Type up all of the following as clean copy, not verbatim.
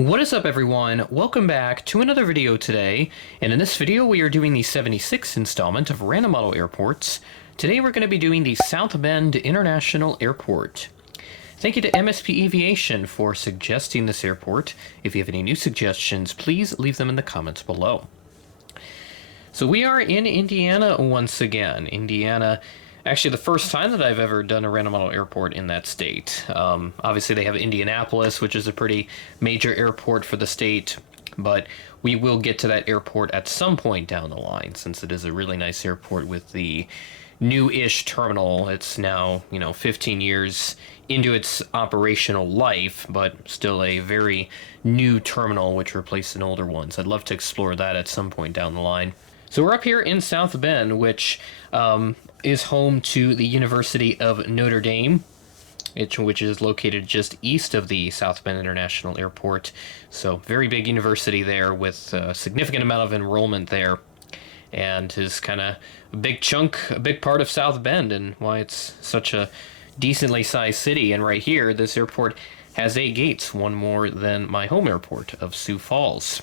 What is up, everyone? Welcome back to another video today, and in this video we are doing the 76th installment of Random Model Airports. Today we're going to be doing the South Bend International Airport. Thank you to MSP Aviation for suggesting this airport. If you have any new suggestions, please leave them in the comments below. So we are in Indiana once again. Indiana, actually the first time that I've ever done a random model airport in that state. Obviously they have Indianapolis, which is a pretty major airport for the state, but we will get to that airport at some point down the line, since it is a really nice airport with the new-ish terminal. It's now, 15 years into its operational life, but still a very new terminal which replaced an older one. So I'd love to explore that at some point down the line. So we're up here in South Bend, which is home to the University of Notre Dame, which is located just east of the South Bend International Airport. So very big university there with a significant amount of enrollment there, and is kind of a big part of South Bend and why it's such a decently sized city. And right here, this airport has 8 gates, one more than my home airport of Sioux Falls.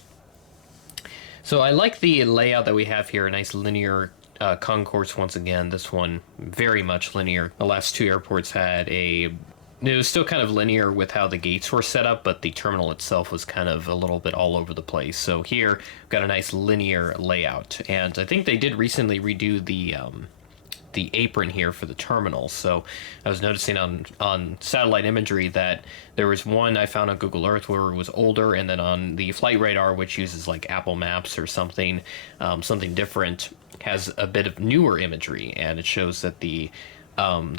So I like the layout that we have here, a nice linear concourse once again. This one very much linear. The last 2 airports had it was still kind of linear with how the gates were set up, but the terminal itself was kind of a little bit all over the place. So here we've got a nice linear layout, and I think they did recently redo the apron here for the terminal. So I was noticing on satellite imagery that there was one I found on Google Earth where it was older, and then on the flight radar, which uses like Apple Maps or something different, has a bit of newer imagery, and it shows that the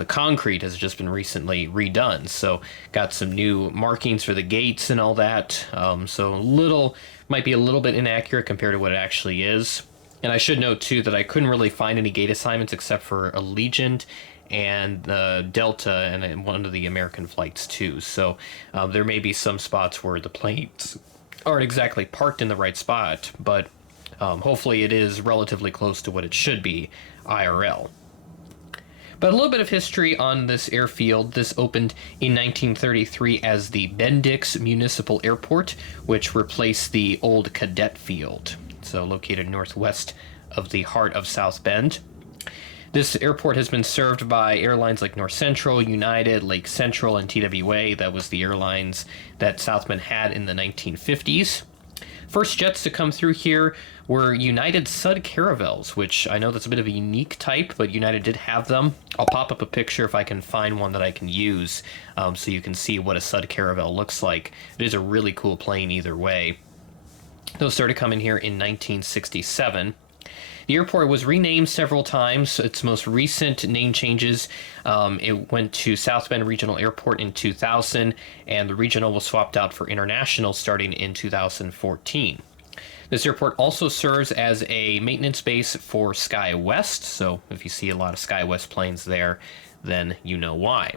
concrete has just been recently redone. So got some new markings for the gates and all that. So might be a little bit inaccurate compared to what it actually is. And I should note, too, that I couldn't really find any gate assignments except for Allegiant and Delta and one of the American flights, too. So there may be some spots where the planes aren't exactly parked in the right spot, but hopefully it is relatively close to what it should be IRL. But a little bit of history on this airfield. This opened in 1933 as the Bendix Municipal Airport, which replaced the old Cadet Field. So located northwest of the heart of South Bend. This airport has been served by airlines like North Central, United, Lake Central, and TWA. That was the airlines that South Bend had in the 1950s. First jets to come through here were United Sud Caravels, which I know that's a bit of a unique type, but United did have them. I'll pop up a picture if I can find one that I can use, so you can see what a Sud Caravel looks like. It is a really cool plane either way. Those started coming here in 1967. The airport was renamed several times. Its most recent name changes, it went to South Bend Regional Airport in 2000, and the regional was swapped out for international starting in 2014. This airport also serves as a maintenance base for SkyWest, so if you see a lot of SkyWest planes there, then you know why.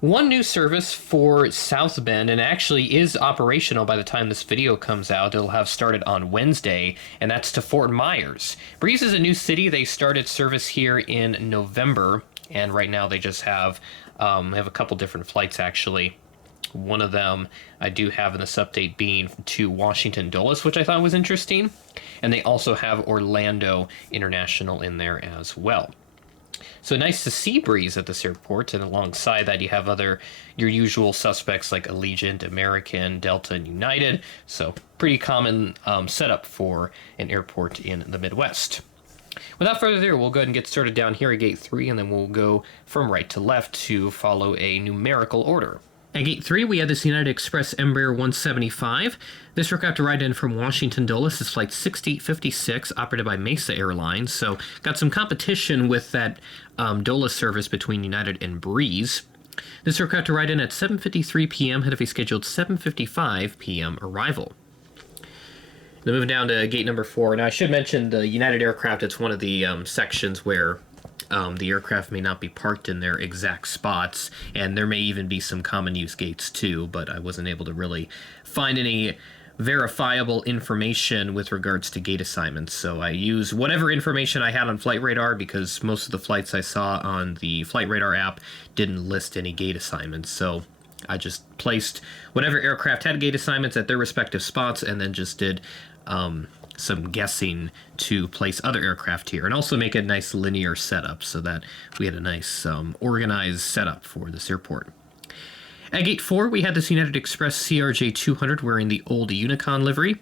One new service for South Bend, and actually is operational by the time this video comes out. It'll have started on Wednesday, and that's to Fort Myers. Breeze is a new city. They started service here in November, and right now they just have a couple different flights actually. One of them I do have in this update being to Washington Dulles, which I thought was interesting, and they also have Orlando International in there as well. So nice to see Breeze at this airport, and alongside that you have your usual suspects like Allegiant, American, Delta, and United. So pretty common setup for an airport in the Midwest. Without further ado, we'll go ahead and get started down here at Gate 3, and then we'll go from right to left to follow a numerical order. At Gate 3, we had this United Express Embraer 175. This aircraft arrived in from Washington Dulles. It's flight 6056, operated by Mesa Airlines. So got some competition with that Dulles service between United and Breeze. This aircraft arrived in at 7:53 p.m., ahead of a scheduled 7:55 p.m. arrival. Then moving down to gate number 4. Now I should mention the United aircraft, it's one of the sections where the aircraft may not be parked in their exact spots, and there may even be some common use gates too, but I wasn't able to really find any verifiable information with regards to gate assignments. So I used whatever information I had on Flight Radar, because most of the flights I saw on the Flight Radar app didn't list any gate assignments. So I just placed whatever aircraft had gate assignments at their respective spots and then just did some guessing to place other aircraft here, and also make a nice linear setup so that we had a nice organized setup for this airport. At Gate 4, we had this United Express CRJ-200 wearing the old Unicon livery.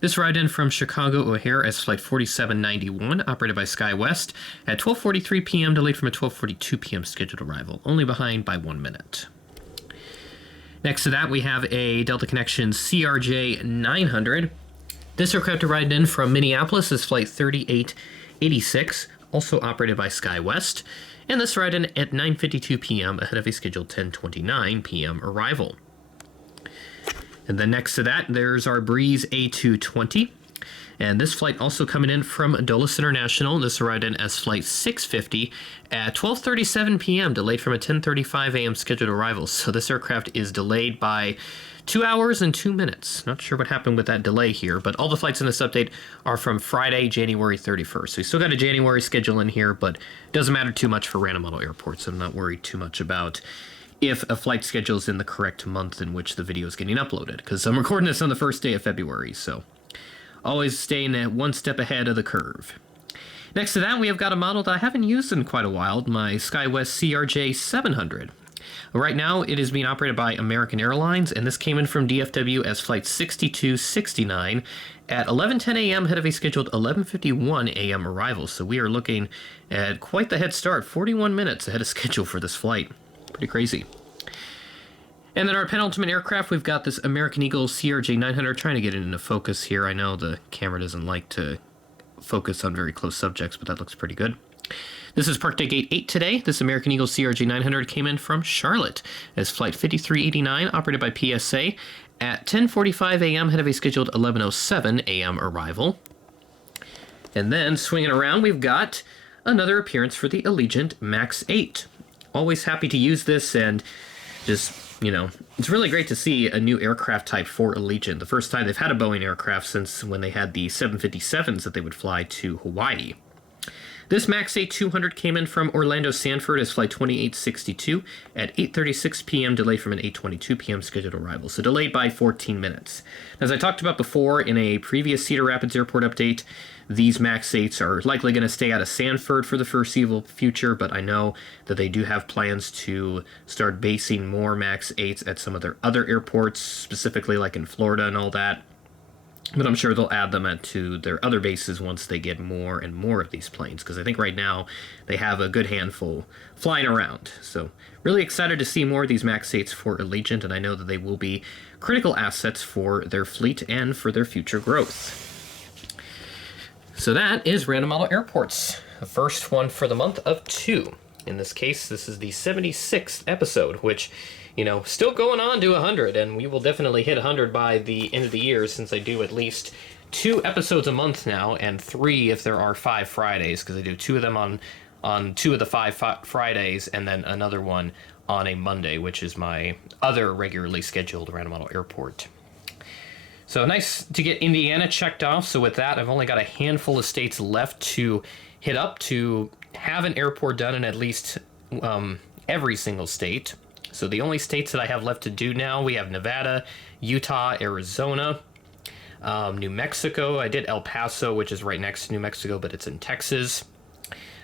This ride-in from Chicago O'Hare as Flight 4791, operated by SkyWest, at 12:43 p.m., delayed from a 12:42 p.m. scheduled arrival, only behind by 1 minute. Next to that, we have a Delta Connection CRJ-900. This aircraft arrived in from Minneapolis as Flight 3886, also operated by SkyWest, and this ride-in at 9:52 p.m. ahead of a scheduled 10:29 p.m. arrival. And then next to that, there's our Breeze A220. And this flight also coming in from Dulles International. This arrived in as Flight 650 at 12:37 p.m., delayed from a 10:35 a.m. scheduled arrival. So this aircraft is delayed by 2 hours and 2 minutes. Not sure what happened with that delay here, but all the flights in this update are from Friday, January 31st. So we still got a January schedule in here, but it doesn't matter too much for random model airports. I'm not worried too much about if a flight schedule is in the correct month in which the video is getting uploaded, because I'm recording this on the first day of February, so always staying one step ahead of the curve. Next to that, we have got a model that I haven't used in quite a while, my SkyWest CRJ-700. Right now, it is being operated by American Airlines, and this came in from DFW as Flight 6269 at 11:10 a.m. ahead of a scheduled 11:51 a.m. arrival. So we are looking at quite the head start, 41 minutes ahead of schedule for this flight. Pretty crazy. And then our penultimate aircraft, we've got this American Eagle CRJ-900. Trying to get it into focus here. I know the camera doesn't like to focus on very close subjects, but that looks pretty good. This is parked at Gate 8 today. This American Eagle CRJ-900 came in from Charlotte as Flight 5389, operated by PSA, at 10:45 a.m. ahead of a scheduled 11:07 a.m. arrival. And then, swinging around, we've got another appearance for the Allegiant MAX 8. Always happy to use this, and just, you know, it's really great to see a new aircraft type for Allegiant. The first time they've had a Boeing aircraft since when they had the 757s that they would fly to Hawaii. This MAX A200 came in from Orlando Sanford as Flight 2862 at 8:36 p.m., delayed from an 8:22 p.m. scheduled arrival, so delayed by 14 minutes. As I talked about before in a previous Cedar Rapids Airport update, these MAX 8s are likely going to stay out of Sanford for the foreseeable future, but I know that they do have plans to start basing more MAX 8s at some of their other airports, specifically like in Florida and all that. But I'm sure they'll add them to their other bases once they get more and more of these planes, because I think right now they have a good handful flying around. So really excited to see more of these MAX 8s for Allegiant, and I know that they will be critical assets for their fleet and for their future growth. So that is Random Model Airports, the first one for the month of 2. In this case, this is the 76th episode, which, you know, still going on to 100, and we will definitely hit 100 by the end of the year, since I do at least 2 episodes a month now, and 3 if there are 5 Fridays, because I do 2 of them on 2 of the 5 Fridays, and then another one on a Monday, which is my other regularly scheduled Random Model Airport. So nice to get Indiana checked off. So with that, I've only got a handful of states left to hit up to have an airport done in at least every single state. So the only states that I have left to do now, we have Nevada, Utah, Arizona, New Mexico. I did El Paso, which is right next to New Mexico, but it's in Texas.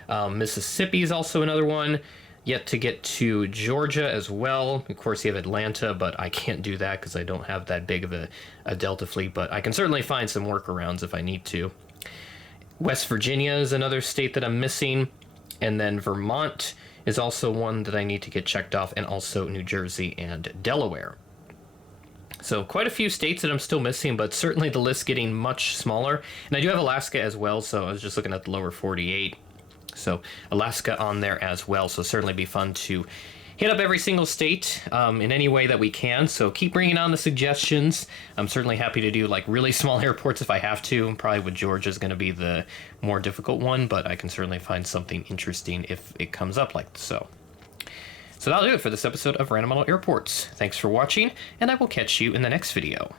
Mississippi is also another one. Yet to get to Georgia as well. Of course, you have Atlanta, but I can't do that because I don't have that big of a Delta fleet, but I can certainly find some workarounds if I need to. West Virginia is another state that I'm missing, and then Vermont is also one that I need to get checked off, and also New Jersey and Delaware. So quite a few states that I'm still missing, but certainly the list getting much smaller. And I do have Alaska as well, so I was just looking at the lower 48. So Alaska on there as well, so certainly be fun to hit up every single state in any way that we can. So keep bringing on the suggestions. I'm certainly happy to do like really small airports if I have to. Probably with Georgia is going to be the more difficult one, but I can certainly find something interesting if it comes up like so. So that'll do it for this episode of Random Model Airports. Thanks for watching, and I will catch you in the next video.